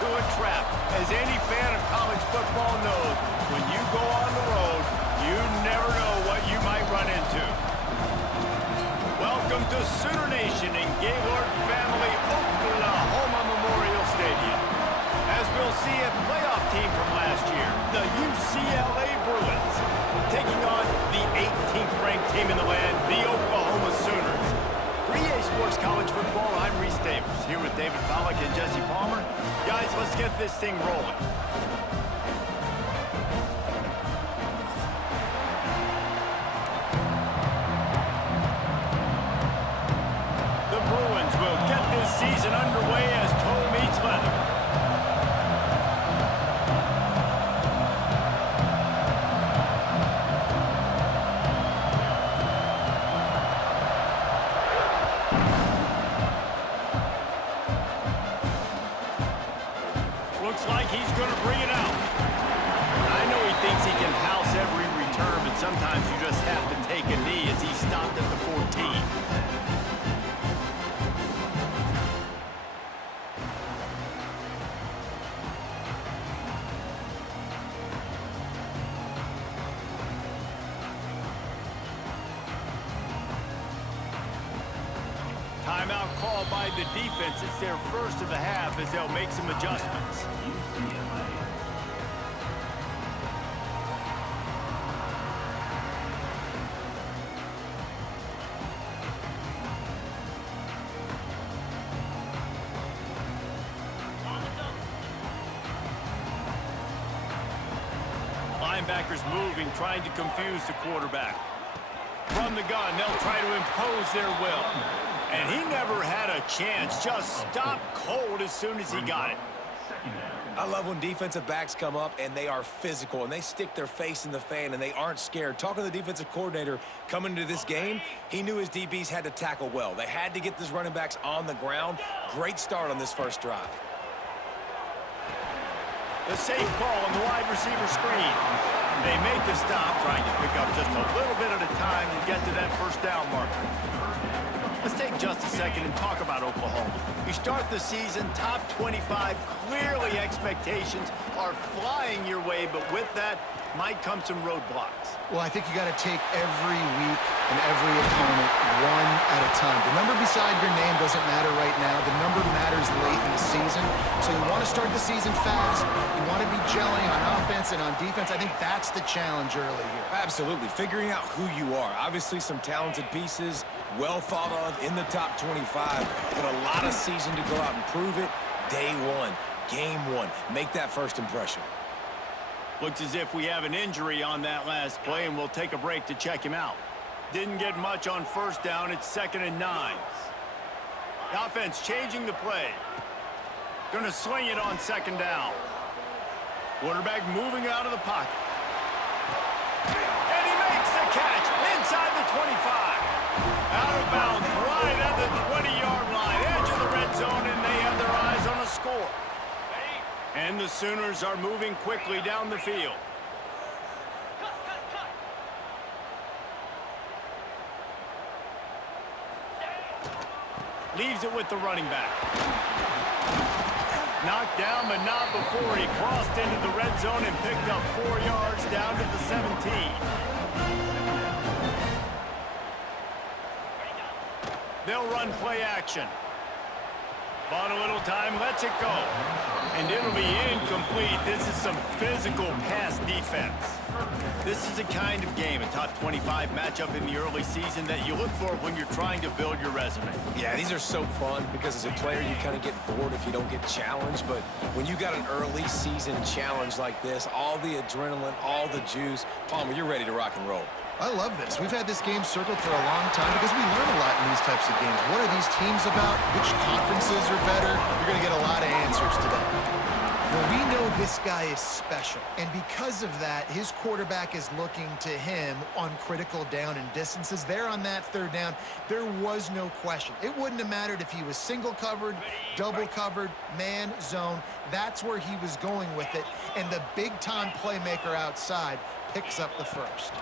into a trap. As any fan of college football knows, when you go on the road, you never know what you might run into. Welcome to Sooner Nation in Gaylord Family Oklahoma Memorial Stadium. As we'll see a playoff team from last year, the UCLA Bruins, taking on the 18th ranked team in the land, the Oklahoma Sooners. For EA Sports College Football, I'm Reese Davis, here with David Pollack and Jesse Palmer. Guys, let's get this thing rolling. The Bruins will get this season underway as toe meets leather. Looks like he's going to bring it out. I know he thinks he can house every return, but sometimes you just have to take a knee as he stopped at the 14. Timeout called by the defense. It's their first of the half as they'll make some adjustments. Linebackers moving, trying to confuse the quarterback. From the gun, they'll try to impose their will. And he never had a chance, just stopped cold as soon as he got it. I love when defensive backs come up and they are physical and they stick their face in the fan and they aren't scared. Talking to the defensive coordinator coming into this game, he knew his DBs had to tackle well. They had to get these running backs on the ground. Great start on this first drive. The safe call on the wide receiver screen. They make the stop, trying to pick up just a little bit at a time to get to that first down marker. Let's take just a second and talk about Oklahoma. You start the season top 25. Clearly expectations are flying your way, but with that might come some roadblocks. Well, I think you got to take every week and every opponent one at a time. The number beside your name doesn't matter right now. The number matters late in the season. So you want to start the season fast. You want to be gelling on offense and on defense. I think that's the challenge early here. Absolutely. Figuring out who you are. Obviously some talented pieces, well thought of in the top 25, but a lot of season to go out and prove it. Day one, game one. Make that first impression. Looks as if we have an injury on that last play, and we'll take a break to check him out. Didn't get much on first down. It's 2nd and 9. The offense changing the play. Going to sling it on 2nd down. Quarterback moving out of the pocket. And he makes the catch inside the 25. Out of bounds right at the 20-yard line. Edge of the red zone, and they have their eyes on a score. And the Sooners are moving quickly down the field. Leaves it with the running back. Knocked down, but not before he crossed into the red zone and picked up 4 yards down to the 17. They'll run play action. Bought a little time, lets it go. And it'll be incomplete. This is some physical pass defense. This is the kind of game, a top 25 matchup in the early season, that you look for when you're trying to build your resume. Yeah, these are so fun because as a player you kind of get bored if you don't get challenged, but when you got an early season challenge like this, all the adrenaline, all the juice, Palmer, you're ready to rock and roll. I love this. We've had this game circled for a long time because we learn a lot in these types of games. What are these teams about? Which conferences are better? You're going to get a lot of answers today. Well, we know this guy is special, and because of that, his quarterback is looking to him on critical down and distances. There on that 3rd down, there was no question. It wouldn't have mattered if he was single covered, double covered, man, zone. That's where he was going with it, and the big-time playmaker outside picks up the first.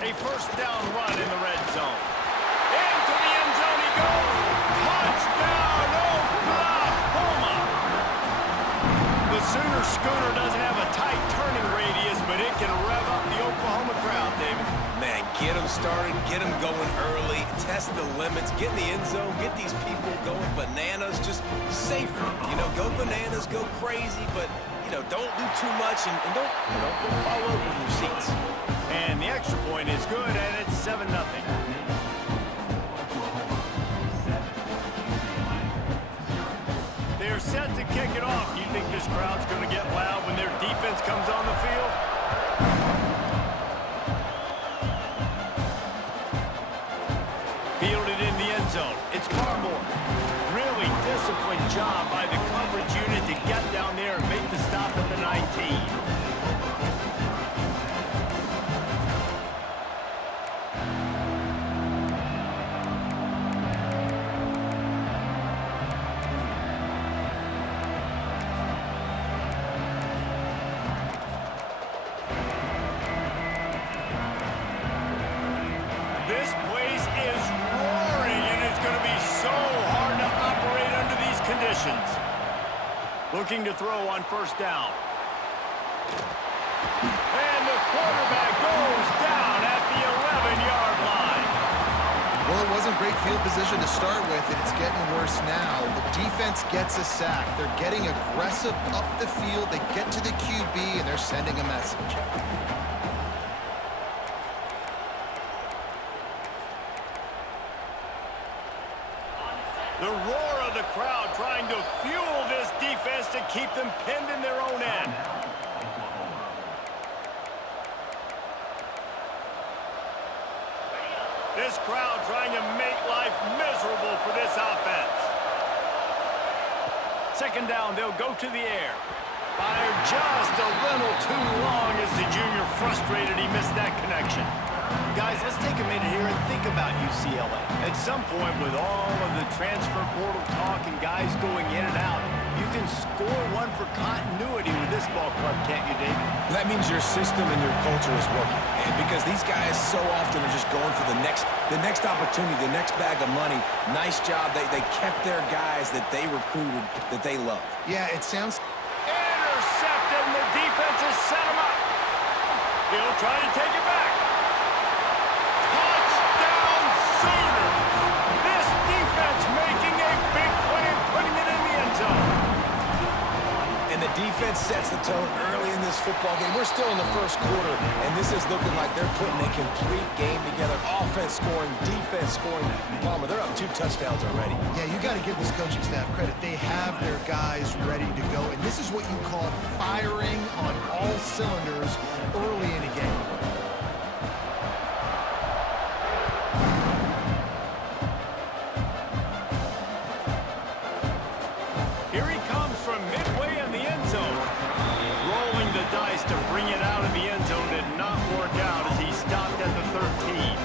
A first down run in the red zone. Into the end zone he goes. Touchdown, Oklahoma! The Sooner Schooner doesn't have a tight turning radius, but it can rev up the Oklahoma crowd, David. Man, get them started, get them going early, test the limits, get in the end zone, get these people going bananas, just safer. You know, go bananas, go crazy, but, you know, don't do too much and don't, you know, don't fall over in your seats. And the extra point is good, and it's 7-0. They're set to kick it off. You think this crowd's going to get loud when their defense comes on the field? Fielded in the end zone. It's Barmore. Really disciplined job by the coverage unit to get down there and make the stop at the 19. This place is roaring, and it's going to be so hard to operate under these conditions. Looking to throw on first down. And the quarterback goes down at the 11-yard line. Well, it wasn't great field position to start with, and it's getting worse now. The defense gets a sack. They're getting aggressive up the field. They get to the QB, and they're sending a message. The roar of the crowd trying to fuel this defense to keep them pinned in their own end. This crowd trying to make life miserable for this offense. Second down, they'll go to the air. Fired just a little too long as the junior frustrated he missed that connection. Guys, let's take a minute here and think about UCLA. At some point, with all of the transfer portal talk and guys going in and out, you can score one for continuity with this ball club, can't you, David? That means your system and your culture is working. And because these guys so often are just going for the next opportunity, the next bag of money. Nice job. They kept their guys that they recruited, that they love. Yeah, it sounds... Intercepted, and the defense has set him up. He'll try to take it back. Touchdown, Sooner. This defense making a big play and putting it in the end zone. And the defense sets the tone early in this football game. We're still in the first quarter, and this is looking like they're putting a complete game together. Offense scoring, defense scoring. Palmer, they're up 2 touchdowns already. Yeah, you got to give this coaching staff credit. They have their guys ready to go, and this is what you call firing on all cylinders early in a game. Here he comes from midway in the end zone. Rolling the dice to bring it out of the end zone did not work out as he stopped at the 13.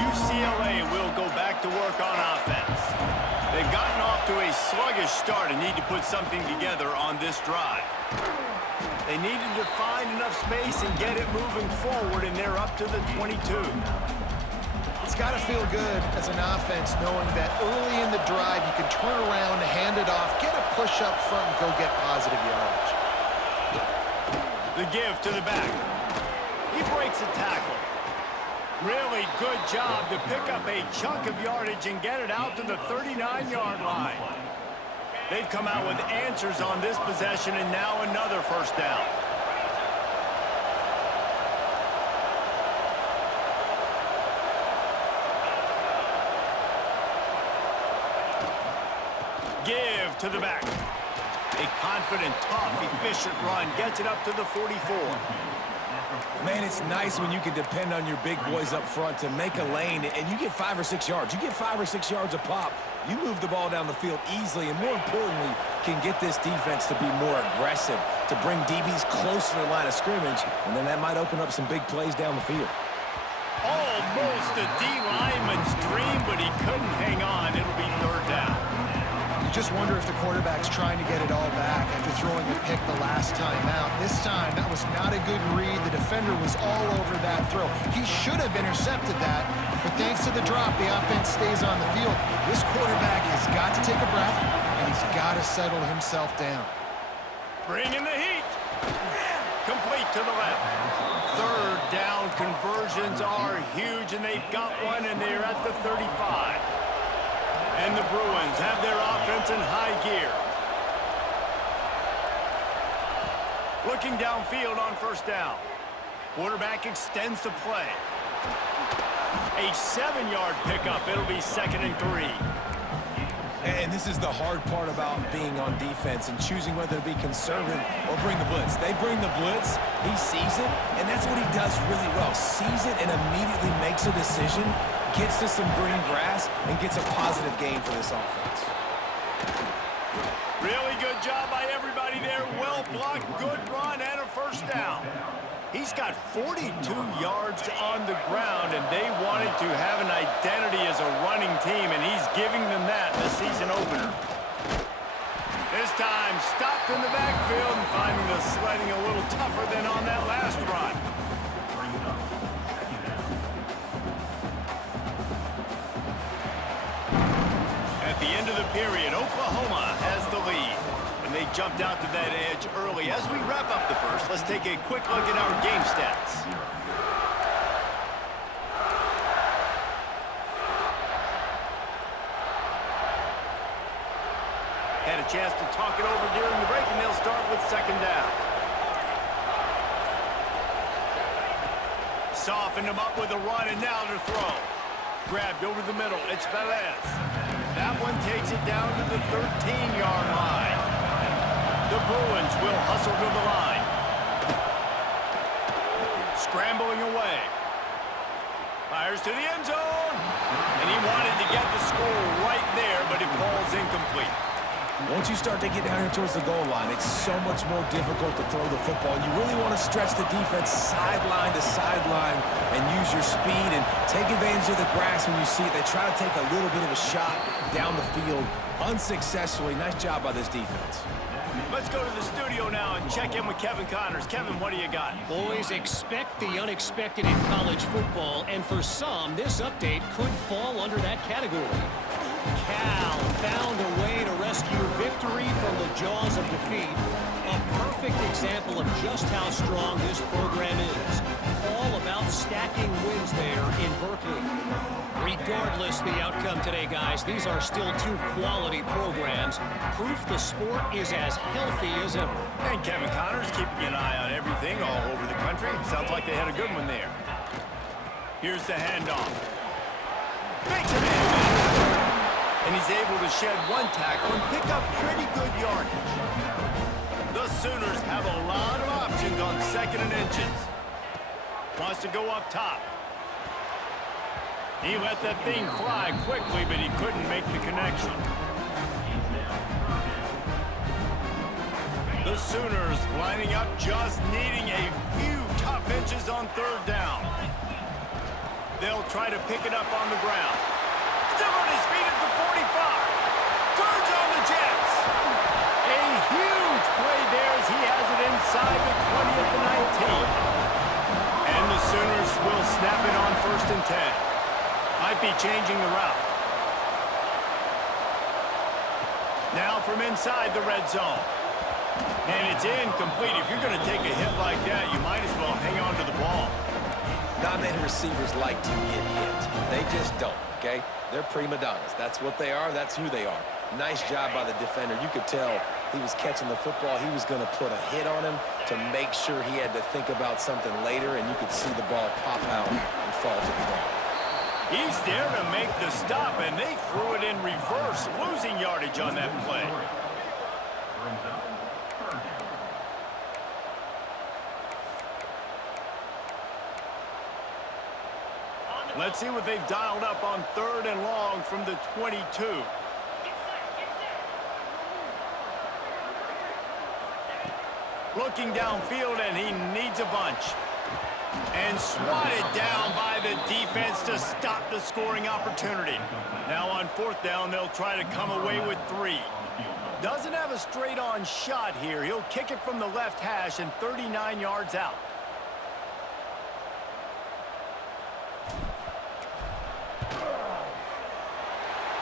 UCLA will go back to work on offense. They've gotten off to a sluggish start and need to put something together on this drive. They needed to find enough space and get it moving forward, and they're up to the 22. It's got to feel good as an offense knowing that early in the drive you can turn around, hand it off, get a push up front, and go get positive yardage. The give to the back. He breaks a tackle. Really good job to pick up a chunk of yardage and get it out to the 39-yard line. They've come out with answers on this possession, and now another first down. Give to the back. A confident, tough, efficient run gets it up to the 44. Man, it's nice when you can depend on your big boys up front to make a lane, and you get 5 or 6 yards. You get 5 or 6 yards a pop. You move the ball down the field easily, and more importantly, can get this defense to be more aggressive, to bring DBs close to the line of scrimmage, and then that might open up some big plays down the field. Almost a D lineman's dream, but he couldn't hang on. It'll be third down. You just wonder if the quarterback's trying to get it all back after throwing the pick the last time out. This time, that was not a good read. The defender was all over that throw. He should have intercepted that, but thanks to the drop, the offense stays on the field. This quarterback has got to take a breath, and he's got to settle himself down. Bringing the heat. Complete to the left. Third down conversions are huge, and they've got one, and they're at the 35. And the Bruins have their offense in high gear. Looking downfield on first down. Quarterback extends the play. A 7-yard pickup. It'll be 2nd and 3. And this is the hard part about being on defense and choosing whether to be conservative or bring the blitz. They bring the blitz, he sees it, and that's what he does really well. Sees it and immediately makes a decision, gets to some green grass, and gets a positive gain for this offense. Really good job by everybody there. Well blocked, good run, and a first down. He's got 42 yards on the ground, and they wanted to have an identity as a running team, and he's giving them that in the season opener. This time, stopped in the backfield and finding the sledding a little tougher than on that last run. At the end of the period, Oklahoma has the lead. And they jumped out to that edge early. As we wrap up the first, let's take a quick look at our game stats. Had a chance to talk it over during the break, and they'll start with 2nd down. Softened him up with a run, and now to throw. Grabbed over the middle. It's Velez. That one takes it down to the 13-yard line. The Bruins will hustle to the line. Scrambling away. Fires to the end zone. And he wanted to get the score right there, but it falls incomplete. Once you start to get down here towards the goal line, it's so much more difficult to throw the football. And you really want to stretch the defense sideline to sideline and use your speed and take advantage of the grass when you see it. They try to take a little bit of a shot down the field unsuccessfully. Nice job by this defense. Let's go to the studio now and check in with Kevin Connors. Kevin, what do you got? Boys, expect the unexpected in college football, and for some, this update could fall under that category. Cal found a way to rescue victory from the jaws of defeat. A perfect example of just how strong this program is. All about stacking wins there in Berkeley. Regardless the outcome today, guys, these are still two quality programs. Proof the sport is as healthy as ever. And Kevin Connors keeping an eye on everything all over the country. Sounds like they had a good one there. Here's the handoff. Makes a man. And he's able to shed one tackle and pick up pretty good yardage. The Sooners have a lot of options on 2nd and inches. Wants to go up top. He let that thing fly quickly, but he couldn't make the connection. The Sooners lining up, just needing a few tough inches on 3rd down. They'll try to pick it up on the ground. Still on his feet at the 45. Turns on the Jets. A huge play there as he has it inside the 20 at the 19. And the Sooners will snap it on 1st and 10. Might be changing the route. Now from inside the red zone. And it's incomplete. If you're going to take a hit like that, you might as well hang on to the ball. Not many receivers like to get hit. They just don't, okay? They're prima donnas. That's what they are. That's who they are. Nice job by the defender. You could tell he was catching the football. He was going to put a hit on him to make sure he had to think about something later, and you could see the ball pop out and fall to the ground. He's there to make the stop, and they threw it in reverse, losing yardage on that play. Let's see what they've dialed up on 3rd and long from the 22. Looking downfield, and he needs a bunch. And swatted down by the defense to stop the scoring opportunity. Now on 4th down, they'll try to come away with 3. Doesn't have a straight-on shot here. He'll kick it from the left hash and 39 yards out.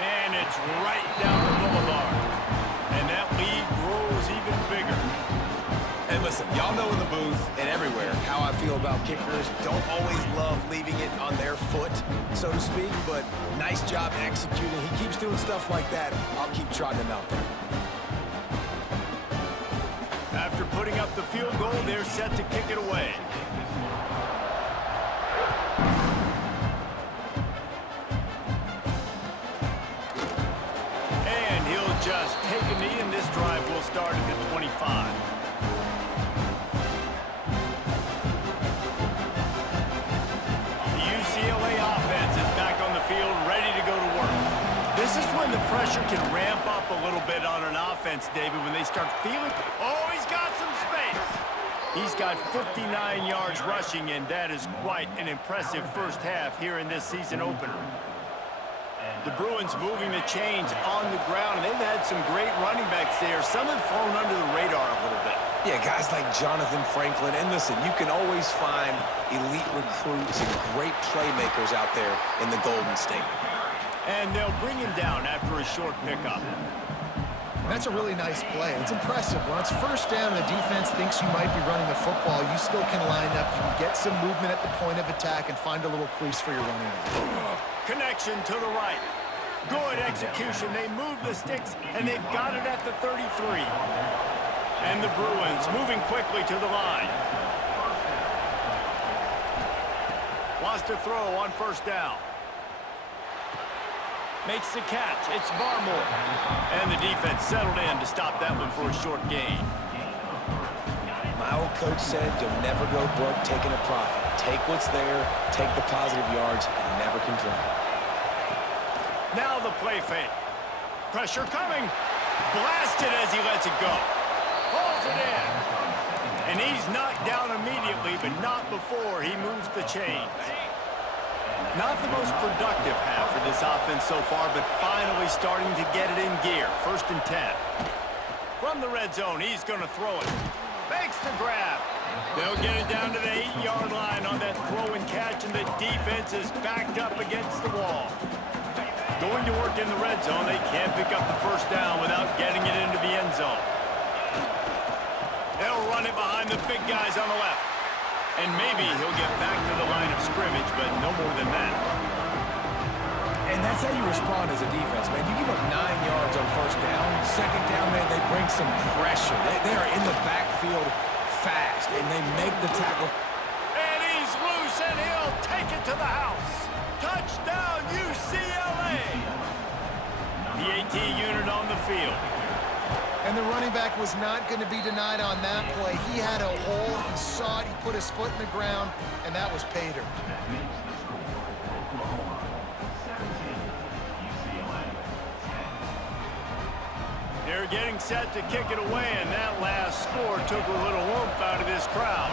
And it's right down the boulevard. And that lead grows even bigger. And listen, y'all know in the booth and everywhere how I feel about kickers. Don't always love leaving it on their foot, so to speak, but nice job executing. He keeps doing stuff like that. I'll keep trotting him out there. After putting up the field goal, they're set to kick it away. And he'll just take a knee, and this drive will start at the 25. UCLA offense is back on the field, ready to go to work. This is when the pressure can ramp up a little bit on an offense, David, when they start feeling... Oh, he's got some space. He's got 59 yards rushing, and that is quite an impressive first half here in this season opener. The Bruins moving the chains on the ground, and they've had some great running backs there. Some have flown under the radar a little bit. Yeah, guys like Jonathan Franklin. And listen, you can always find elite recruits and great playmakers out there in the Golden State. And they'll bring him down after a short pickup. That's a really nice play. It's impressive. When it's 1st down, the defense thinks you might be running the football. You still can line up. You can get some movement at the point of attack and find a little crease for your running back. Connection to the right. Good execution. They move the sticks, and they've got it at the 33. And the Bruins moving quickly to the line. Wants to throw on 1st down. Makes the catch. It's Barmore. And the defense settled in to stop that one for a short gain. My old coach said you'll never go broke taking a profit. Take what's there, take the positive yards, and never complain. Now the play fake. Pressure coming. Blasted as he lets it go. Hauls it in. And he's knocked down immediately, but not before he moves the chains. Not the most productive half for this offense so far, but finally starting to get it in gear. 1st and 10. From the red zone, he's going to throw it. Makes the grab. They'll get it down to the 8-yard line on that throw and catch, and the defense is backed up against the wall. Going to work in the red zone, they can't pick up the 1st down without getting it into the end zone. They'll run it behind the big guys on the left. And maybe he'll get back to the line of scrimmage, but no more than that. And that's how you respond as a defense, man. You give up 9 yards on 1st down. 2nd down, man, they bring some pressure. They are in the backfield fast, and they make the tackle. And he's loose, and he'll take it to the house. Touchdown, UCLA! The AT unit on the field. And the running back was not going to be denied on that play. He had a hole. He saw it. He put his foot in the ground, and that was pay dirt. They're getting set to kick it away, and that last score took a little oomph out of this crowd.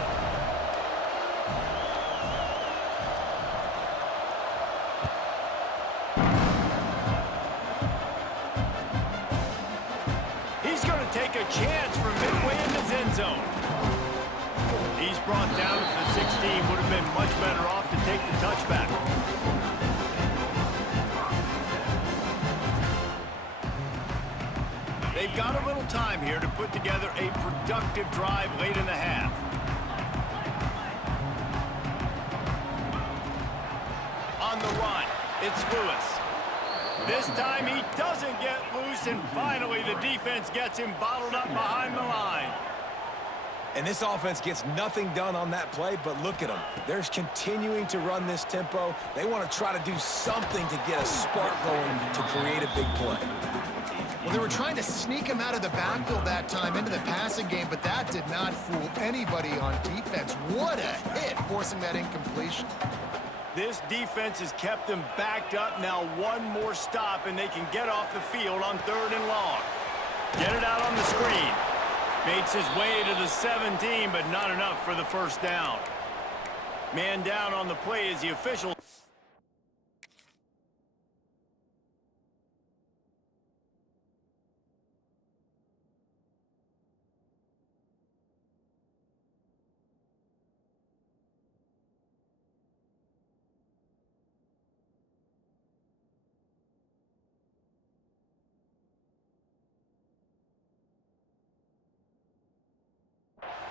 He's going to take a chance from midway in his end zone. He's brought down to the 16. Would have been much better off to take the touchback. They've got a little time here to put together a productive drive late in the half. On the run, it's Lewis. This time he doesn't get loose, and finally the defense gets him bottled up behind the line. And this offense gets nothing done on that play, but look at them. They're continuing to run this tempo. They want to try to do something to get a spark going to create a big play. Well, they were trying to sneak him out of the backfield that time into the passing game, but that did not fool anybody on defense. What a hit, forcing that incompletion. This defense has kept them backed up. Now one more stop, and they can get off the field on 3rd and long. Get it out on the screen. Makes his way to the 17, but not enough for the 1st down. Man down on the play is the official.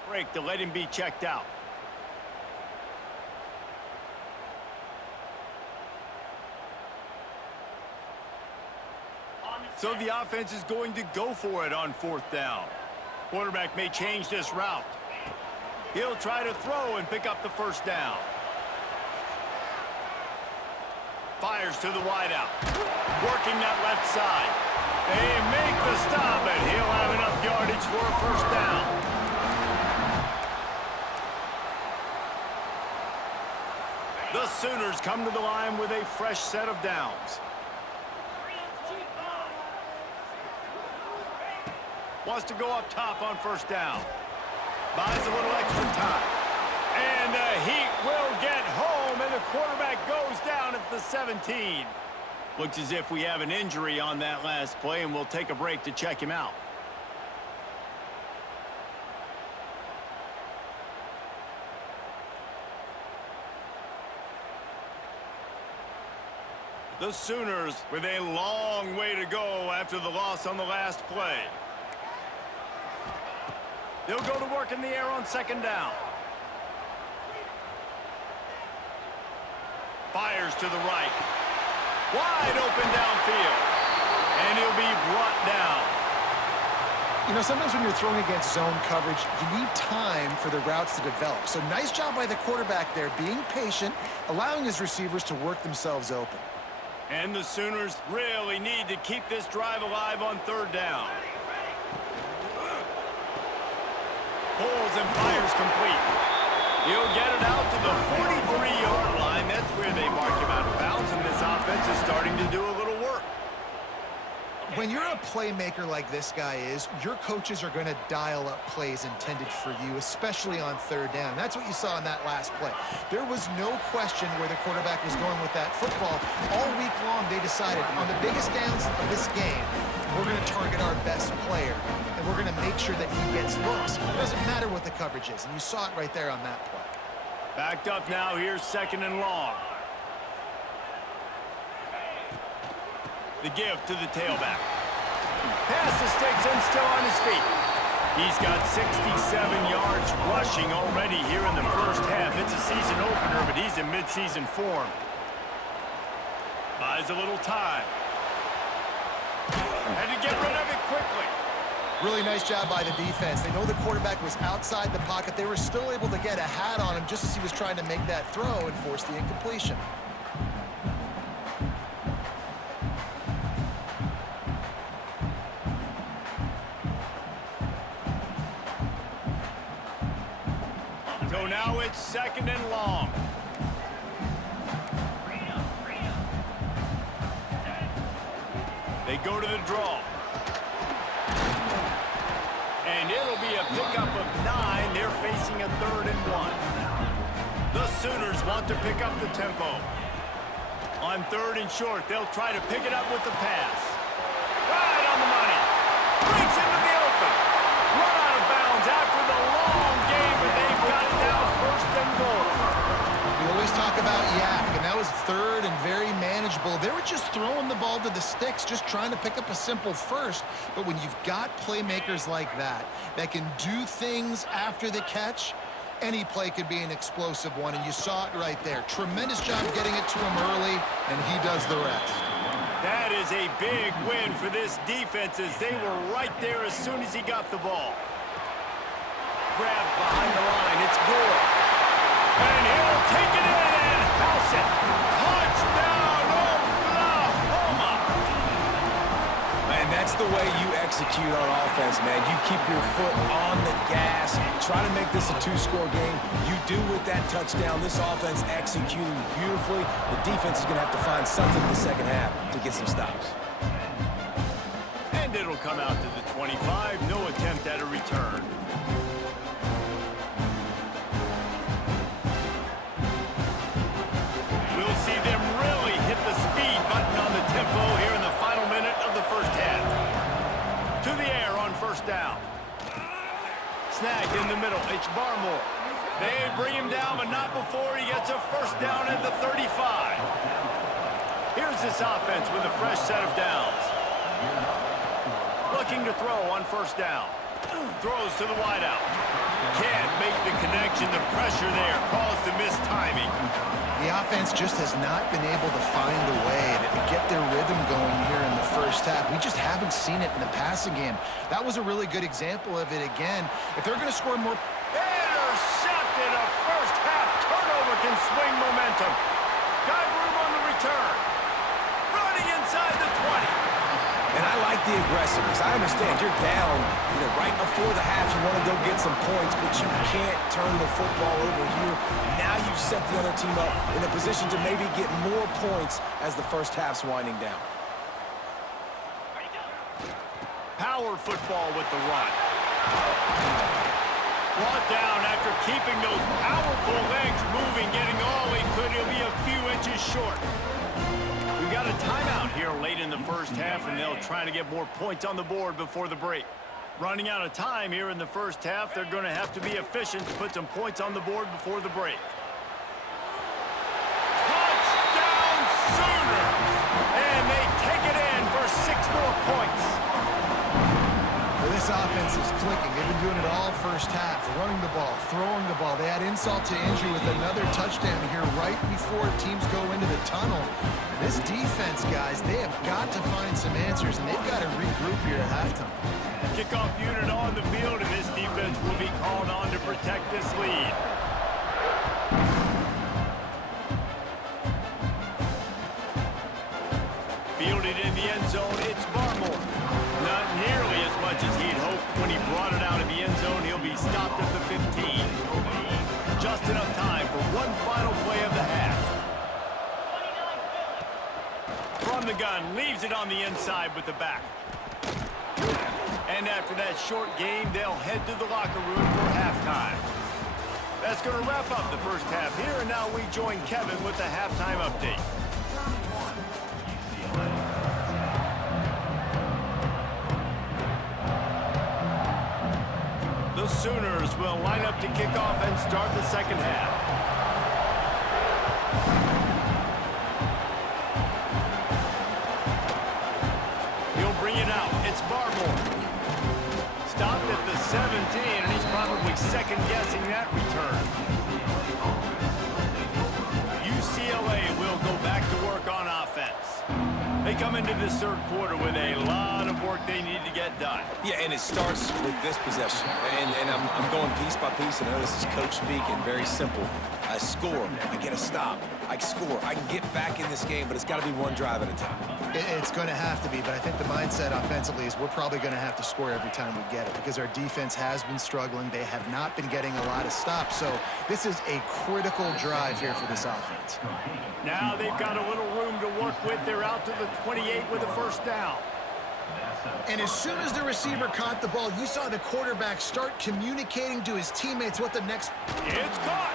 Break to let him be checked out. So the offense is going to go for it on 4th down. Quarterback may change this route. He'll try to throw and pick up the 1st down. Fires to the wideout. Working that left side. They make the stop, and he'll have enough yardage for a 1st down. The Sooners come to the line with a fresh set of downs. Wants to go up top on 1st down. Buys a little extra time. And the Heat will get home, and the quarterback goes down at the 17. Looks as if we have an injury on that last play, and we'll take a break to check him out. The Sooners with a long way to go after the loss on the last play. They'll go to work in the air on 2nd down. Fires to the right. Wide open downfield. And he'll be brought down. You know, sometimes when you're throwing against zone coverage, you need time for the routes to develop. So nice job by the quarterback there, being patient, allowing his receivers to work themselves open. And the Sooners really need to keep this drive alive on 3rd down. Pulls and fires complete. He'll get it out to the 43-yard line. That's where they mark him out of bounds, and this offense is starting to do a little work. When you're a playmaker like this guy is, your coaches are going to dial up plays intended for you, especially on 3rd down. That's what you saw in that last play. There was no question where the quarterback was going with that football. All week long, they decided on the biggest downs of this game, we're going to target our best player, and we're going to make sure that he gets looks. It doesn't matter what the coverage is, and you saw it right there on that play. Backed up now, here's 2nd and long. The give to the tailback. Pass the sticks and still on his feet. He's got 67 yards rushing already here in the 1st half. It's a season opener, but he's in midseason form. Buys a little time. Had to get rid of it quickly. Really nice job by the defense. They know the quarterback was outside the pocket. They were still able to get a hat on him just as he was trying to make that throw and force the incompletion. So now it's 2nd and long. They go to the draw. And it'll be a pickup of 9. They're facing a 3rd and 1. The Sooners want to pick up the tempo. On 3rd and short, they'll try to pick it up with the pass. Right on the money. Breaks into the open. Run out of bounds after the long game, but they've got it now 1st and goal. We always talk about yak, and that was 3rd and very manageable. They were just throwing the ball to the sticks, just trying to pick up a simple 1st. But when you've got playmakers like that can do things after the catch, any play could be an explosive one, and you saw it right there. Tremendous job getting it to him early, and he does the rest. That is a big win for this defense as they were right there as soon as he got the ball. Grabbed behind the line. It's Gore. And he'll take it in and house it. Touchdown, Oklahoma! Man, that's the way you execute on offense, man. You keep your foot on the gas, try to make this a 2-score game. You do with that touchdown. This offense executing beautifully. The defense is going to have to find something in the 2nd half to get some stops. And it'll come out to the 25. No attempt at a return. first down. Snagged in the middle. It's Barmore. They bring him down, but not before he gets a first down at the 35. Here's this offense with a fresh set of downs. Looking to throw on first down. Throws to the wideout. Can't make the connection. The pressure there caused the missed timing. The offense just has not been able to find a way to get their rhythm going here in the first half. We just haven't seen it in the passing game. That was a really good example of it again. If they're going to score more... Intercepted. A first half turnover can swing momentum. Got room on the return. Running inside the 20. And I like the aggressiveness. I understand you're down, right before the half. You want to go get some points, but you can't turn the football over here. Now you've set the other team up in a position to maybe get more points as the first half's winding down. Power football with the run. Brought down after keeping those powerful legs moving, getting all he could. He'll be a few inches short. We've got a timeout here late in the first half, and they'll try to get more points on the board before the break. Running out of time here in the first half, they're going to have to be efficient to put some points on the board before the break. Touchdown Sooners! And they take it in for 6 more points. This offense is clicking. They've been doing it all first half, running the ball, throwing the ball. They add insult to injury with another touchdown here right before teams go into the tunnel. This defense, guys, they have got to find some answers, and they've got to regroup here at halftime. Kickoff unit on the field, and this defense will be called on to protect this lead. Fielded in the end zone, it's Barmore. Not nearly as much as he'd hoped when he brought it out of the end zone. He'll be stopped at the 15. Just enough time for one final play of the half. From the gun, leaves it on the inside with the back. And after that short game, they'll head to the locker room for halftime. That's going to wrap up the first half here, and now we join Kevin with the halftime update. The Sooners will line up to kick off and start the second half. He'll bring it out. It's Barmore. Stopped at the 17, and he's probably second-guessing that return. UCLA will go back to work on offense. They come into this third quarter with a lot of work they need to get done. Yeah, and it starts with this possession. And I'm going piece by piece, and I know this is coach speak and very simple. I score, I get a stop, I score, I can get back in this game, but it's got to be one drive at a time. It's going to have to be, but I think the mindset offensively is we're probably going to have to score every time we get it because our defense has been struggling. They have not been getting a lot of stops, so this is a critical drive here for this offense. Now they've got a little room to work with. They're out to the 28 with a first down. And as soon as the receiver caught the ball, you saw the quarterback start communicating to his teammates what the next... It's caught.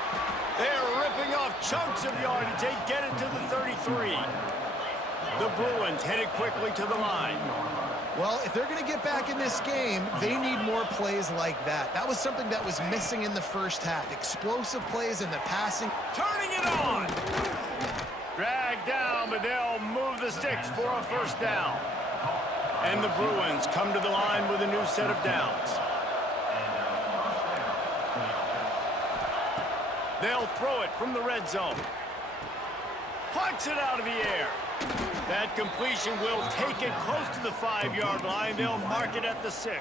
They're ripping off chunks of yardage. They get it to the 33. The Bruins headed quickly to the line. Well, if they're going to get back in this game, they need more plays like that. That was something that was missing in the first half. Explosive plays in the passing. Turning it on. Dragged down, but they'll move the sticks for a first down. And the Bruins come to the line with a new set of downs. They'll throw it from the red zone. Plucks it out of the air. That completion will take it close to the 5-yard line. They'll mark it at the 6.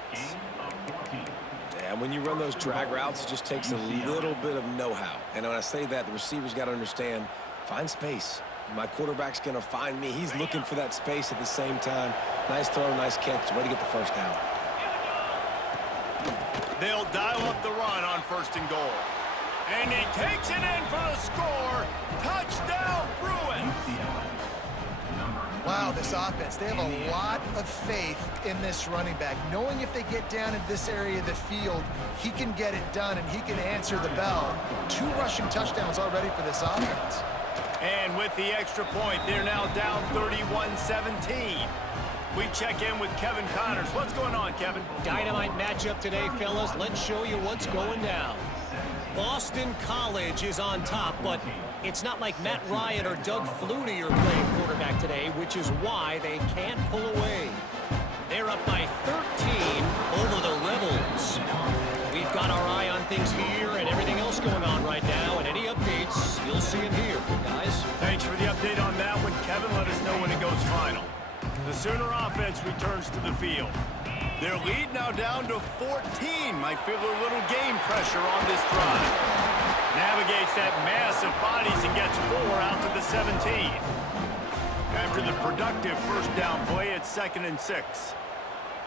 And when you run those drag routes, it just takes a little bit of know-how. And when I say that, the receiver's got to understand, find space. My quarterback's going to find me. He's looking for that space at the same time. Nice throw, nice catch. Way to get the first down. They'll dial up the run on first and goal. And he takes it in for the score. Touchdown, Bruins. Wow, this offense, they have a lot of faith in this running back, knowing if they get down in this area of the field, he can get it done and he can answer the bell. 2 rushing touchdowns already for this offense. And with the extra point, they're now down 31-17. We check in with Kevin Connors. What's going on, Kevin? Dynamite matchup today, fellas. Let's show you what's going down. Boston College is on top, but it's not like Matt Ryan or Doug Flutie are playing quarterback today, which is why they can't pull away. They're up by 13 over the Rebels. We've got our eye on things here and everything else going on right now, and any updates, you'll see them here, guys. Thanks for the update on that one, Kevin. Let us know when it goes final. The Sooner offense returns to the field. Their lead now down to 14. Might feel a little game pressure on this drive. Navigates that mass of bodies and gets 4 out to the 17. After the productive first down play, it's 2nd and 6.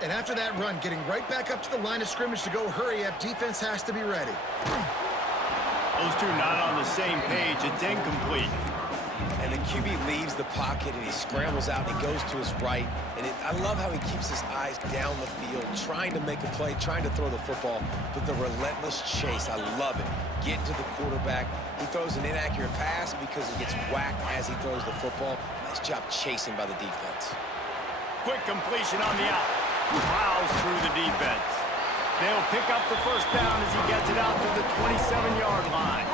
And after that run, getting right back up to the line of scrimmage to go hurry up, defense has to be ready. Those two not on the same page. It's incomplete. And the QB leaves the pocket and he scrambles out and he goes to his right. And I love how he keeps his eyes down the field, trying to make a play, trying to throw the football, but the relentless chase, I love it. Get to the quarterback. He throws an inaccurate pass because he gets whacked as he throws the football. Nice job chasing by the defense. Quick completion on the out. Plows through the defense. They'll pick up the first down as he gets it out to the 27-yard line.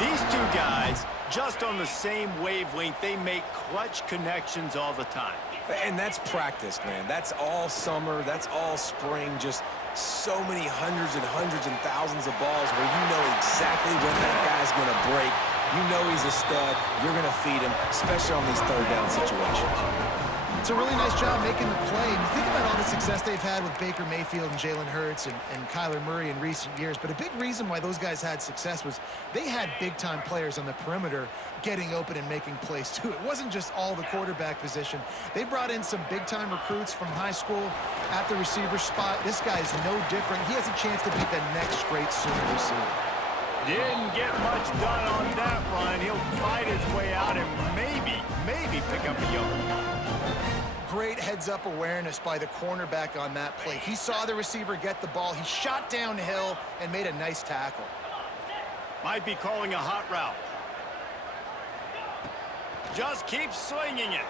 These two guys, just on the same wavelength, they make clutch connections all the time. And that's practice, man. That's all summer. That's all spring. Just so many hundreds and thousands of balls where you know exactly when that guy's going to break. You know he's a stud. You're going to feed him, especially on these third down situations. It's a really nice job making the play. And you think about all the success they've had with Baker Mayfield and Jalen Hurts and Kyler Murray in recent years. But a big reason why those guys had success was they had big-time players on the perimeter getting open and making plays, too. It wasn't just all the quarterback position. They brought in some big-time recruits from high school at the receiver spot. This guy is no different. He has a chance to be the next great Sooner receiver. Didn't get much done on that run. He'll fight his way out and maybe pick up a yard. Great heads-up awareness by the cornerback on that play. He saw the receiver get the ball. He shot downhill and made a nice tackle. Might be calling a hot route. Just keeps slinging it.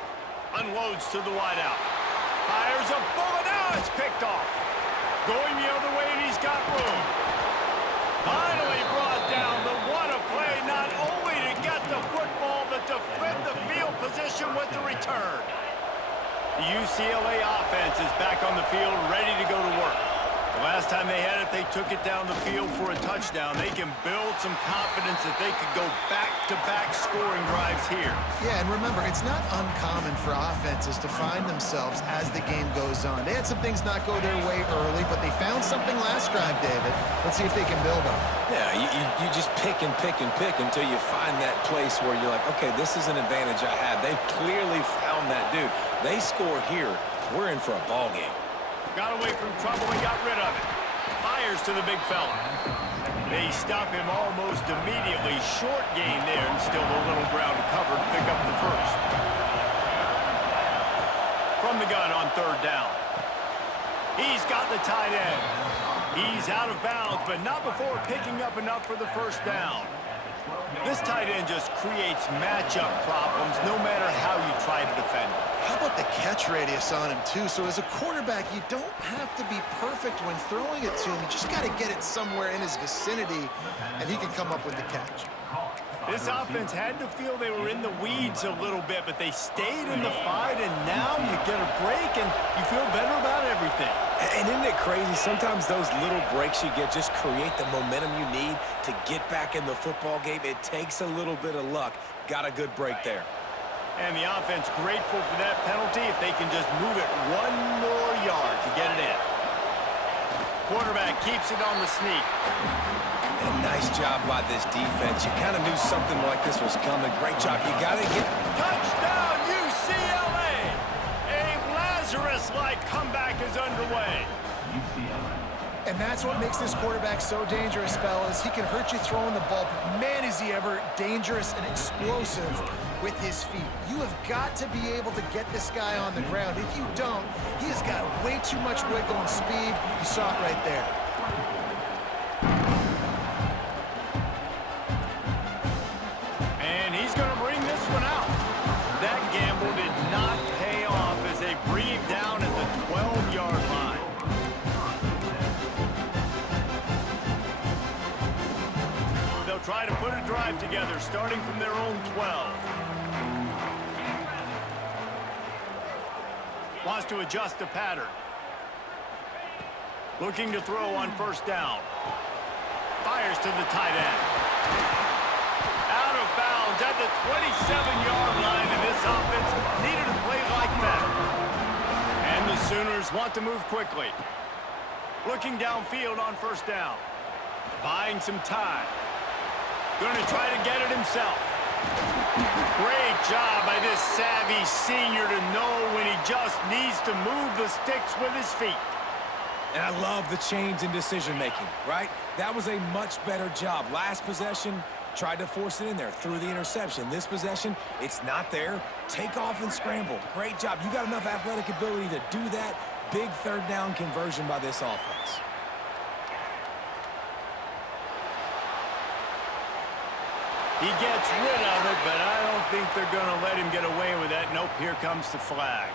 Unloads to the wideout. Fires a bullet. Now it's picked off. Going the other way, and he's got room. Finally brought down. The what a play, not only to get the football, but to flip the field position with the return. The UCLA offense is back on the field, ready to go to work. The last time they had it, they took it down the field for a touchdown. They can build some confidence that they could go back-to-back scoring drives here. Yeah, and remember, it's not uncommon for offenses to find themselves as the game goes on. They had some things not go their way early, but they found something last drive, David. Let's see if they can build on it. Yeah, you just pick until you find that place where you're like, okay, this is an advantage I have. They clearly found that dude. They score here. We're in for a ball game. Got away from trouble and got rid of it. Fires to the big fella. They stop him almost immediately. Short gain there and still a little ground to cover to pick up the first. From the gun on third down. He's got the tight end. He's out of bounds, but not before picking up enough for the first down. This tight end just creates matchup problems no matter how you try to defend him. How about the catch radius on him, too? So as a quarterback, you don't have to be perfect when throwing it to him. You just got to get it somewhere in his vicinity, and he can come up with the catch. This offense had to feel they were in the weeds a little bit, but they stayed in the fight, and now you get a break, and you feel better about everything. And isn't it crazy? Sometimes those little breaks you get just create the momentum you need to get back in the football game. It takes a little bit of luck. Got a good break there. And the offense grateful for that penalty if they can just move it one more yard to get it in. Quarterback keeps it on the sneak. And nice job by this defense. You kind of knew something like this was coming. Great job. You got to get... Touchdown, UCLA! A Lazarus-like comeback is underway. And that's what makes this quarterback so dangerous, fellas. He can hurt you throwing the ball, but man, is he ever dangerous and explosive with his feet. You have got to be able to get this guy on the ground. If you don't, he has got way too much wiggle and speed. You saw it right there. And he's going to bring this one out. That gamble did not pay off as they drive together, starting from their own 12. Wants to adjust the pattern. Looking to throw on first down. Fires to the tight end. Out of bounds at the 27-yard line, and this offense needed a play like that. And the Sooners want to move quickly. Looking downfield on first down. Buying some time. Going to try to get it himself. Great job by this savvy senior to know when he just needs to move the sticks with his feet. And I love the change in decision-making, right? That was a much better job. Last possession, tried to force it in there, threw the interception. This possession, it's not there. Take off and scramble. Great job. You got enough athletic ability to do that. Big third down conversion by this offense. He gets rid of it, but I don't think they're going to let him get away with that. Nope, here comes the flag.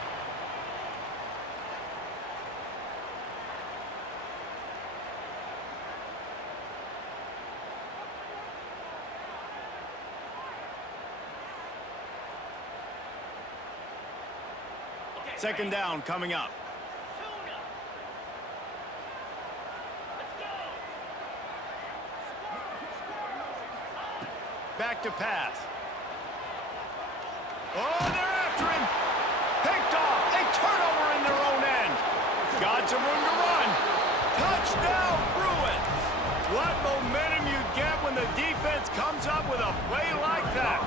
Second down coming up. Back to pass. Oh, they're after him. Picked off. A turnover in their own end. Got some room to run. Touchdown, Bruins. What momentum you get when the defense comes up with a play like that.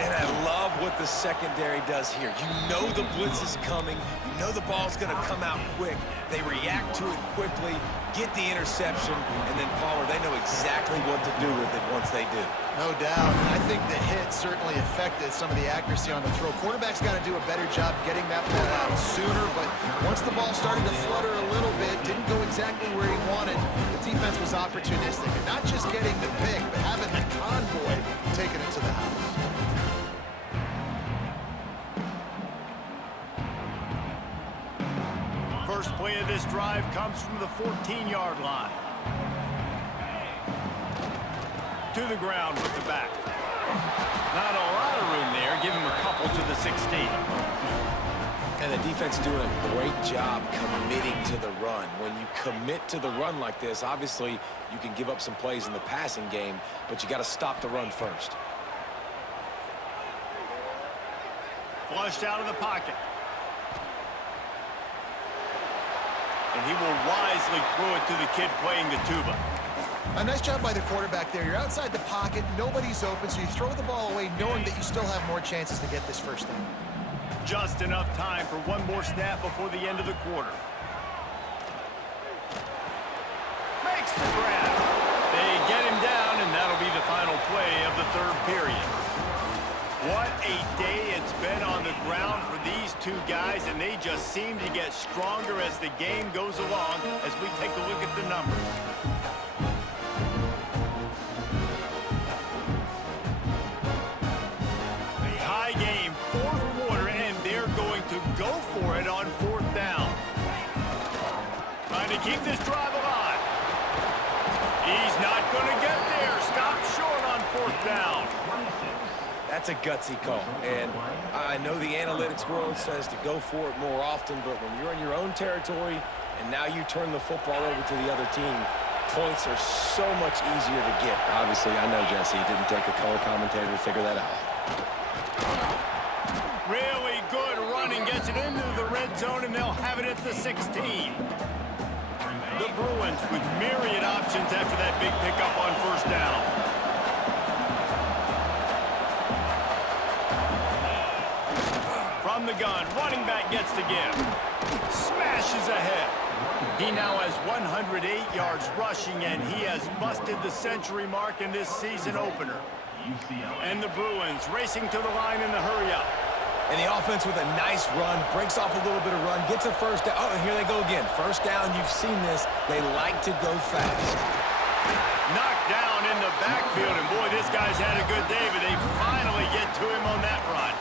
And I love what the secondary does here. You know the blitz is coming. You know the ball's going to come out quick. They react to it quickly, get the interception, and then, Pollard, they know exactly what to do with it once they do. No doubt. I think the hit certainly affected some of the accuracy on the throw. Quarterback's got to do a better job getting that ball out sooner, but once the ball started to flutter a little bit, didn't go exactly where he wanted, the defense was opportunistic. And not just getting the pick, but having the convoy taking it to the house. First play of this drive comes from the 14-yard line. To the ground with the back. Not a lot of room there. Give him a couple to the 16. And the defense doing a great job committing to the run. When you commit to the run like this, obviously you can give up some plays in the passing game, but you got to stop the run first. Flushed out of the pocket. And he will wisely throw it to the kid playing the tuba. A nice job by the quarterback there. You're outside the pocket, nobody's open, so you throw the ball away knowing that you still have more chances to get this first down. Just enough time for one more snap before the end of the quarter. Makes the grab. They get him down, and that'll be the final play of the third period. What a day it's been on the ground for these two guys, and they just seem to get stronger as the game goes along as we take a look at the numbers. Tie game, fourth quarter, and they're going to go for it on fourth down. Trying to keep this drive alive. He's not going to get there. Stop short on fourth down. That's a gutsy call, and I know the analytics world says to go for it more often, but when you're in your own territory and now you turn the football over to the other team, points are so much easier to get. Obviously, I know, Jesse, it didn't take a color commentator to figure that out. Really good running, gets it into the red zone, and they'll have it at the 16. The Bruins with myriad options after that big pickup on first down. From the gun, running back gets to give. Smashes ahead. He now has 108 yards rushing, and he has busted the century mark in this season opener. And the Bruins racing to the line in the hurry-up. And the offense with a nice run, breaks off a little bit of run, gets a first down. Oh, and here they go again. First down, you've seen this. They like to go fast. Knocked down in the backfield, and boy, this guy's had a good day, but they finally get to him on that run.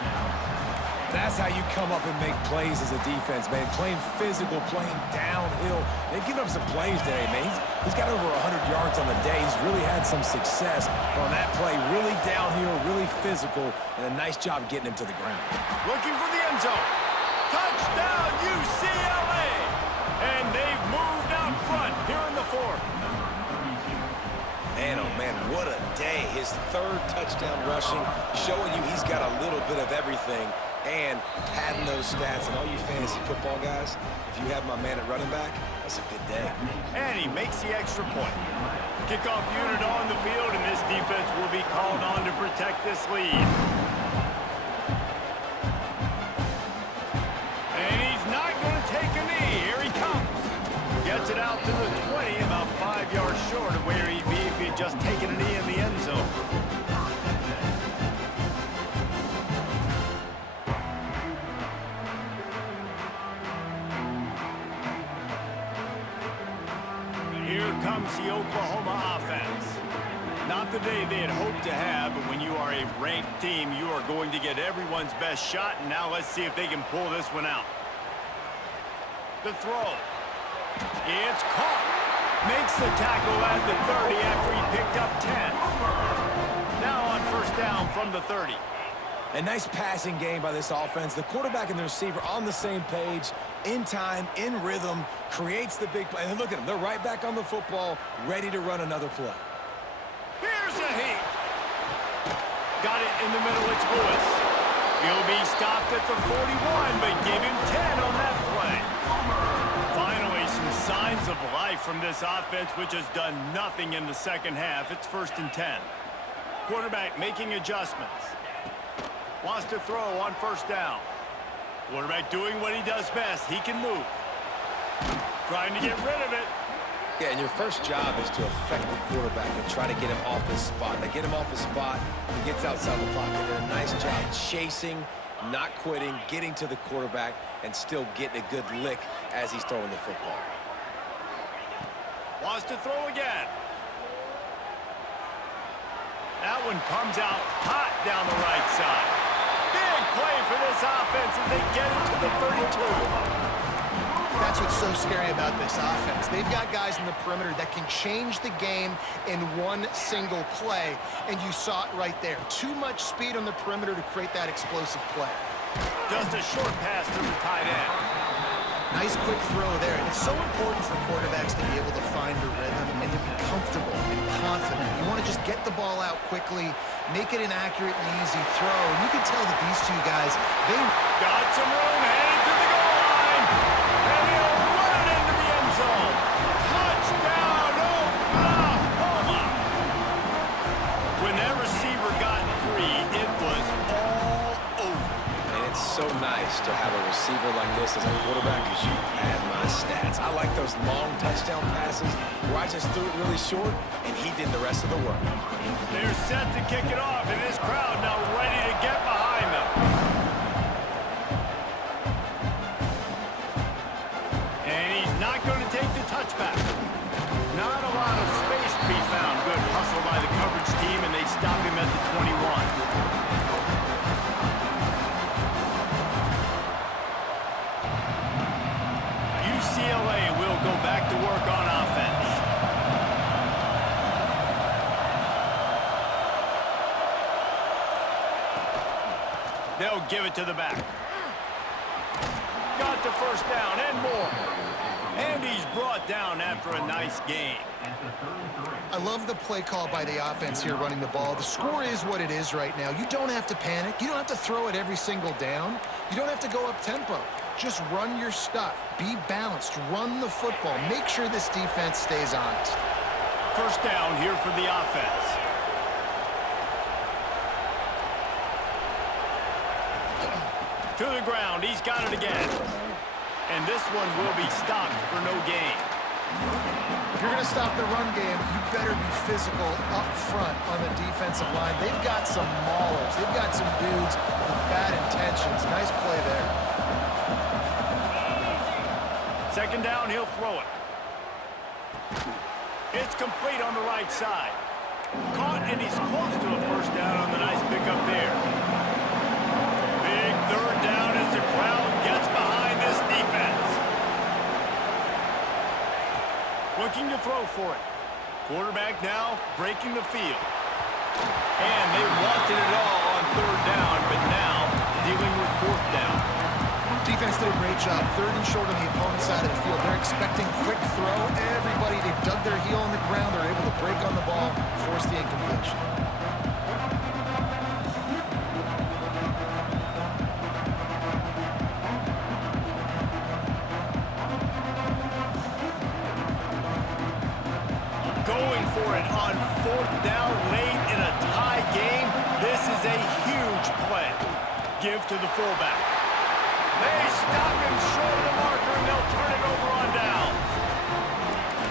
That's how you come up and make plays as a defense, man. Playing physical, playing downhill. They've given up some plays today, man. He's got over 100 yards on the day. He's really had some success on that play. Really downhill, really physical, and a nice job getting him to the ground. Looking for the end zone. Touchdown, UCLA! And they've moved out front here in the fourth. Man, oh man, what a day. His third touchdown rushing, showing you he's got a little bit of everything. And padding those stats, and all you fantasy football guys, if you have my man at running back, that's a good day. And he makes the extra point. Kickoff unit on the field, and this defense will be called on to protect this lead. And he's not going to take a knee. Here he comes. Gets it out to the 20, about 5 yards short of where he'd be if he'd just taken a knee in the end zone. Here comes the Oklahoma offense. Not the day they had hoped to have, but when you are a ranked team, you are going to get everyone's best shot, and now let's see if they can pull this one out. The throw. It's caught. Makes the tackle at the 30 after he picked up 10. Now on first down from the 30. A nice passing game by this offense. The quarterback and the receiver on the same page, in time, in rhythm, creates the big play. And look at them. They're right back on the football, ready to run another play. Here's a heat. Got it in the middle. It's Lewis. He'll be stopped at the 41, but give him 10 on that play. Finally, some signs of life from this offense, which has done nothing in the second half. It's 1st and 10. Quarterback making adjustments. Wants to throw on first down. Quarterback doing what he does best. He can move. Trying to get rid of it. Yeah, and your first job is to affect the quarterback and try to get him off his spot. They get him off his spot, he gets outside the pocket. Did a nice job chasing, not quitting, getting to the quarterback, and still getting a good lick as he's throwing the football. Wants to throw again. That one comes out hot down the right side. Big play for this offense as they get it to the 32. That's what's so scary about this offense. They've got guys in the perimeter that can change the game in one single play, and you saw it right there. Too much speed on the perimeter to create that explosive play. Just a short pass to the tight end. Nice quick throw there. And it's so important for quarterbacks to be able to find a rhythm and to be comfortable and confident. You want to just get the ball out quickly, make it an accurate and easy throw. And you can tell that these two guys, they got some room, headed to the goal line. And he'll run it into the end zone. Touchdown, Oklahoma. When that receiver got free, it was all over. And it's so nice to have a receiver like this as a quarterback because you had my stats. I like those long touchdown passes where I just threw it really short and he did the rest of the work. They're set to kick it off, and this crowd now ready to get behind them. And he's not going to take the touchback. Not a lot of space to be found. Good hustle by the coverage team, and they stop him at the 21. UCLA will go back to work on offense. They'll give it to the back. Got the first down and more. And he's brought down after a nice gain. I love the play call by the offense here running the ball. The score is what it is right now. You don't have to panic. You don't have to throw it every single down. You don't have to go up tempo. Just run your stuff. Be balanced. Run the football. Make sure this defense stays honest. First down here for the offense. To the ground. He's got it again. And this one will be stopped for no gain. If you're going to stop the run game, you better be physical up front on the defensive line. They've got some maulers. They've got some dudes with bad intentions. Nice play there. Second down, he'll throw it. It's complete on the right side. Caught, and he's close to a first down on the nice pickup there. Big third down crowd gets behind this defense. Looking to throw for it. Quarterback now breaking the field. And they wanted it all on third down, but now dealing with fourth down. Defense did a great job. Third and short on the opponent's side of the field. They're expecting quick throw. Everybody, they dug their heel in the ground. They're able to break on the ball, force the incompletion. Going for it on fourth down late in a tie game. This is a huge play. Give to the fullback. They stop him short of the marker, and they'll turn it over on downs.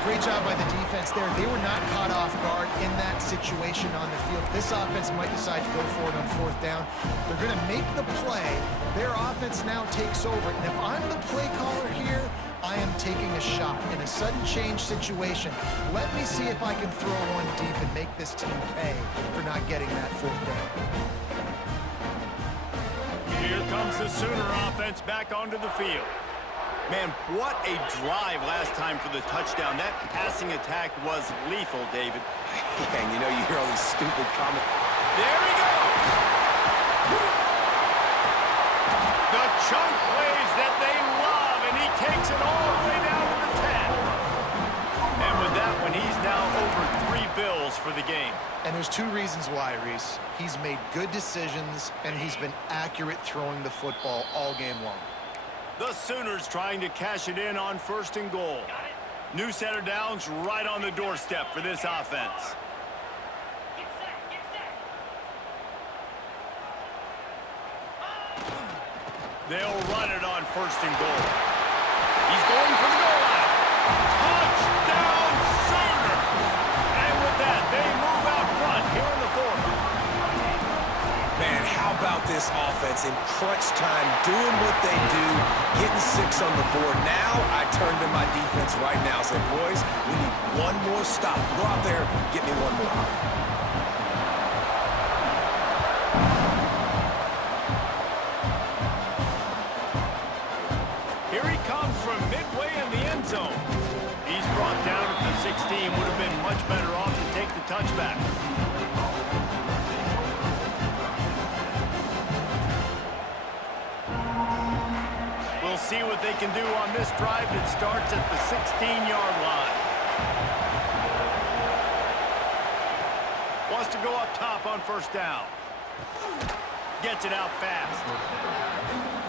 Great job by the defense there. They were not caught off guard in that situation on the field. This offense might decide to go for it on fourth down. They're going to make the play. Their offense now takes over. And if I'm the play caller here, I am taking a shot in a sudden change situation. Let me see if I can throw one deep and make this team pay for not getting that fourth down. Here comes the Sooner offense back onto the field. Man, what a drive last time for the touchdown. That passing attack was lethal, David. And you know, you hear all these stupid comments. There we go! The chunk plays that they love, and he takes it all the way down to the 10. And with that one, he's now over 3 bills for the game. And there's 2 reasons why, Reese. He's made good decisions, and he's been accurate throwing the football all game long. The Sooners trying to cash it in on first and goal. New set of downs right on the doorstep for this offense. They'll run it on first and goal. He's going for the goal line. Touchdown Sooners! And with that, they move out front here in the fourth. Man, how about this offense in crunch time, doing what they do, getting 6 on the board. Now I turn to my defense right now and say, boys, we need one more stop. Go out there, get me one more. Here he comes from midway in the end zone. He's brought down at the 16. Would have been much better off to take the touchback. We'll see what they can do on this drive that starts at the 16-yard line. Wants to go up top on first down. Gets it out fast.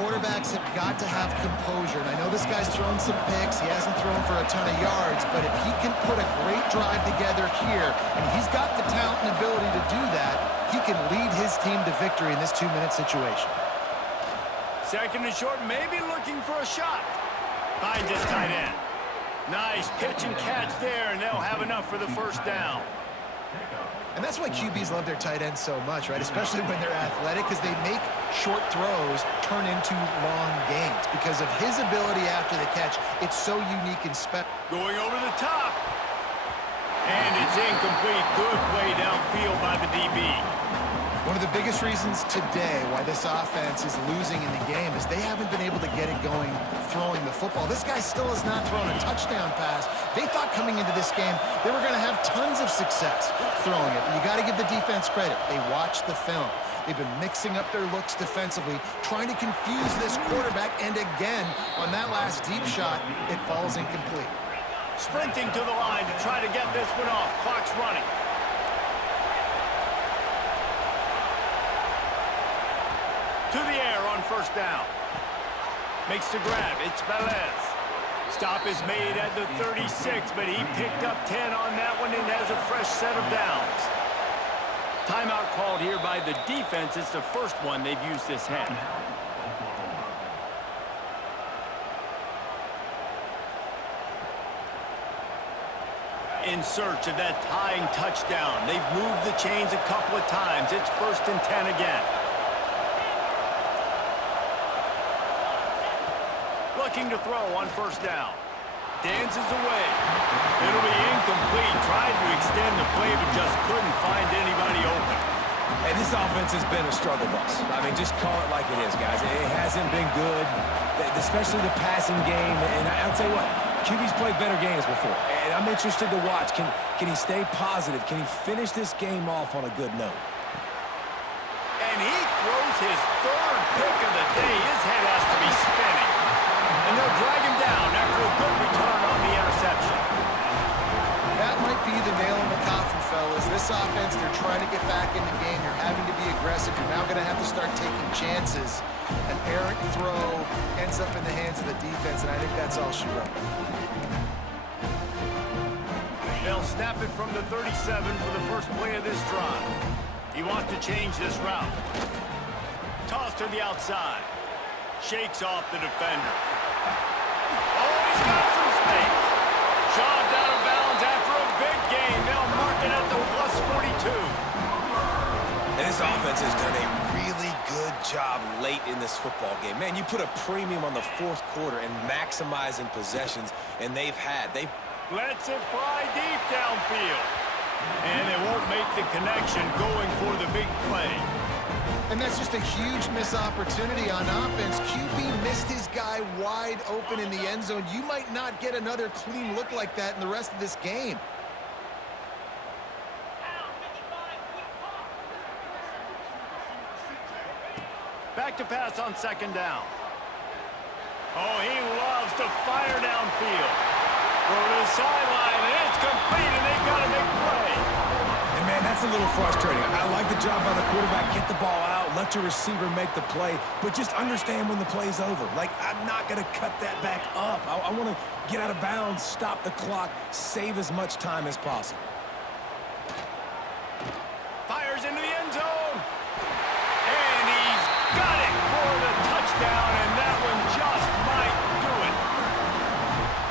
Quarterbacks have got to have composure. And I know this guy's thrown some picks. He hasn't thrown for a ton of yards. But if he can put a great drive together here, and he's got the talent and ability to do that, he can lead his team to victory in this 2-minute situation. Second and short, maybe looking for a shot. Finds his tight end. Nice pitch and catch there, and they'll have enough for the first down. And that's why QBs love their tight ends so much, right? Especially when they're athletic, because they make short throws turn into long gains. Because of his ability after the catch, it's so unique and special. Going over the top. And it's incomplete. Good play downfield by the DB. One of the biggest reasons today why this offense is losing in the game is they haven't been able to get it going throwing the football. This guy still has not thrown a touchdown pass. They thought coming into this game they were going to have tons of success throwing it. But you got to give the defense credit. They watched the film. They've been mixing up their looks defensively, trying to confuse this quarterback. And again, on that last deep shot, it falls incomplete. Sprinting to the line to try to get this one off. Clock's running. To the air on first down. Makes the grab. It's Velez. Stop is made at the 36, but he picked up 10 on that one and has a fresh set of downs. Timeout called here by the defense. It's the first one they've used this half. In search of that tying touchdown. They've moved the chains a couple of times. It's first and 10 again. Looking to throw on first down. Dances away. It'll be incomplete. Tried to extend the play, but just couldn't find anybody open. And this offense has been a struggle bus. I mean, just call it like it is, guys. It hasn't been good, especially the passing game. And I'll tell you what, QB's played better games before. And I'm interested to watch. Can he stay positive? Can he finish this game off on a good note? And he throws his third pick of the day. His head has to be spinning. And they'll drag him down after a good return on the interception. That might be the nail in the coffin, fellas. This offense, they're trying to get back in the game. You're having to be aggressive. You're now going to have to start taking chances. An errant throw ends up in the hands of the defense, and I think that's all she wrote. They'll snap it from the 37 for the first play of this drive. He wants to change this route. Toss to the outside. Shakes off the defender. Oh, he's got some space. Shoved out of bounds after a big gain. They'll mark it at the plus 42. And this offense has done a really good job late in this football game. Man, you put a premium on the fourth quarter and maximizing possessions, and they've Lets it fly deep downfield. And they won't make the connection going for the big play. And that's just a huge missed opportunity on offense. QB missed his guy wide open in the end zone. You might not get another clean look like that in the rest of this game. Back to pass on second down. Oh, he loves to fire downfield. Go to the sideline, and it's complete, and they've got to make play. And, man, that's a little frustrating. I like the job by the quarterback. Get the ball out. Let your receiver make the play. But just understand when the play's over. Like, I'm not going to cut that back up. I want to get out of bounds, stop the clock, save as much time as possible. Fires into the end zone. And he's got it for the touchdown, and that one just might do it.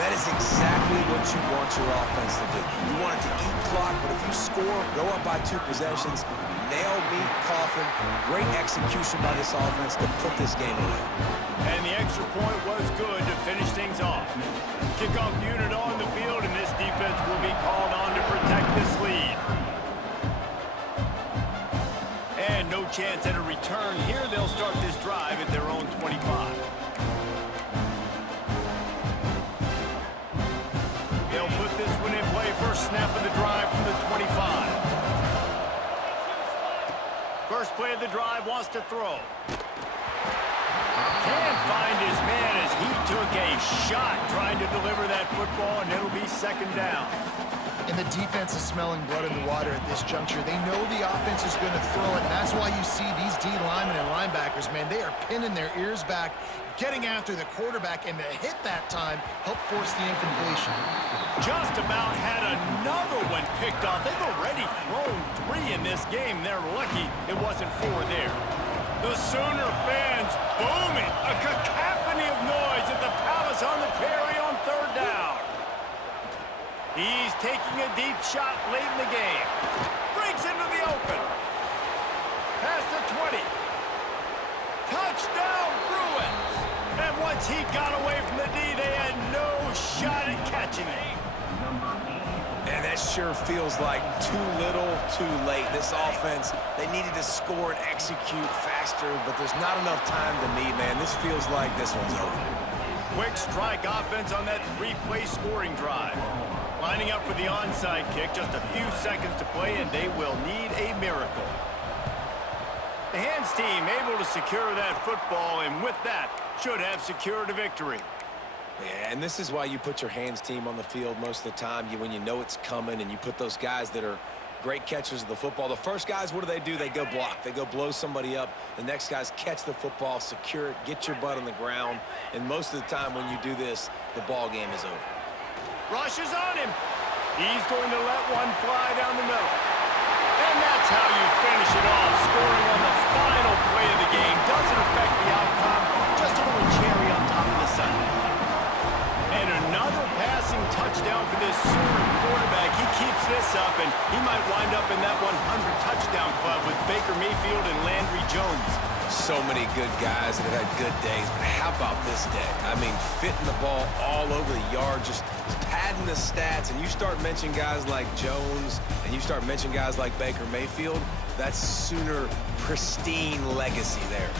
That is exactly what you want your offense to do. You want it to eat clock, but if you score, go up by 2 possessions, nail, meet, coffin. Great execution by this offense to put this game away. And the extra point was good to finish things off. Kickoff unit on the field, and this defense will be called on to protect this lead. And no chance at a return here. They'll start this drive at their own 25. They'll put this one in play. First snap of the drive from the 25. First play of the drive, wants to throw. Can't find his man as he took a shot trying to deliver that football, and it'll be second down. And the defense is smelling blood in the water at this juncture. They know the offense is going to throw it, and that's why you see these D linemen and linebackers, man, they are pinning their ears back, getting after the quarterback, and to hit that time, help force the incompletion. Just about had another one picked off. They've already thrown 3 in this game. They're lucky it wasn't 4 there. The Sooner fans booming. A cacophony of noise at the Palace on the Prairie on third down. He's taking a deep shot late in the game. Breaks into the open. Past the 20. Touchdown, Bruins. And once he got away from the D, they had no shot at catching it. And that sure feels like too little, too late. This offense, they needed to score and execute faster, but there's not enough time to meet, man. This feels like this one's over. Quick strike offense on that 3-play scoring drive. Lining up for the onside kick, just a few seconds to play, and they will need a miracle. The hands team able to secure that football, and with that, should have secured a victory. Yeah, and this is why you put your hands team on the field most of the time. When you know it's coming, and you put those guys that are great catchers of the football. The first guys, what do? They go block. They go blow somebody up. The next guys catch the football, secure it, get your butt on the ground. And most of the time when you do this, the ball game is over. Rushes on him. He's going to let one fly down the middle. And that's how you finish it off. Scoring on the final play of the game doesn't affect the outcome. Just a little cherry on top of the sundae. And another passing touchdown for this Sooner quarterback. He keeps this up, and he might wind up in that 100 touchdown club with Baker Mayfield and Landry Jones. So many good guys that have had good days, but how about this day? I mean, fitting the ball all over the yard, just padding reading the stats and you start mentioning guys like Jones and you start mentioning guys like Baker Mayfield, that's Sooner pristine legacy there.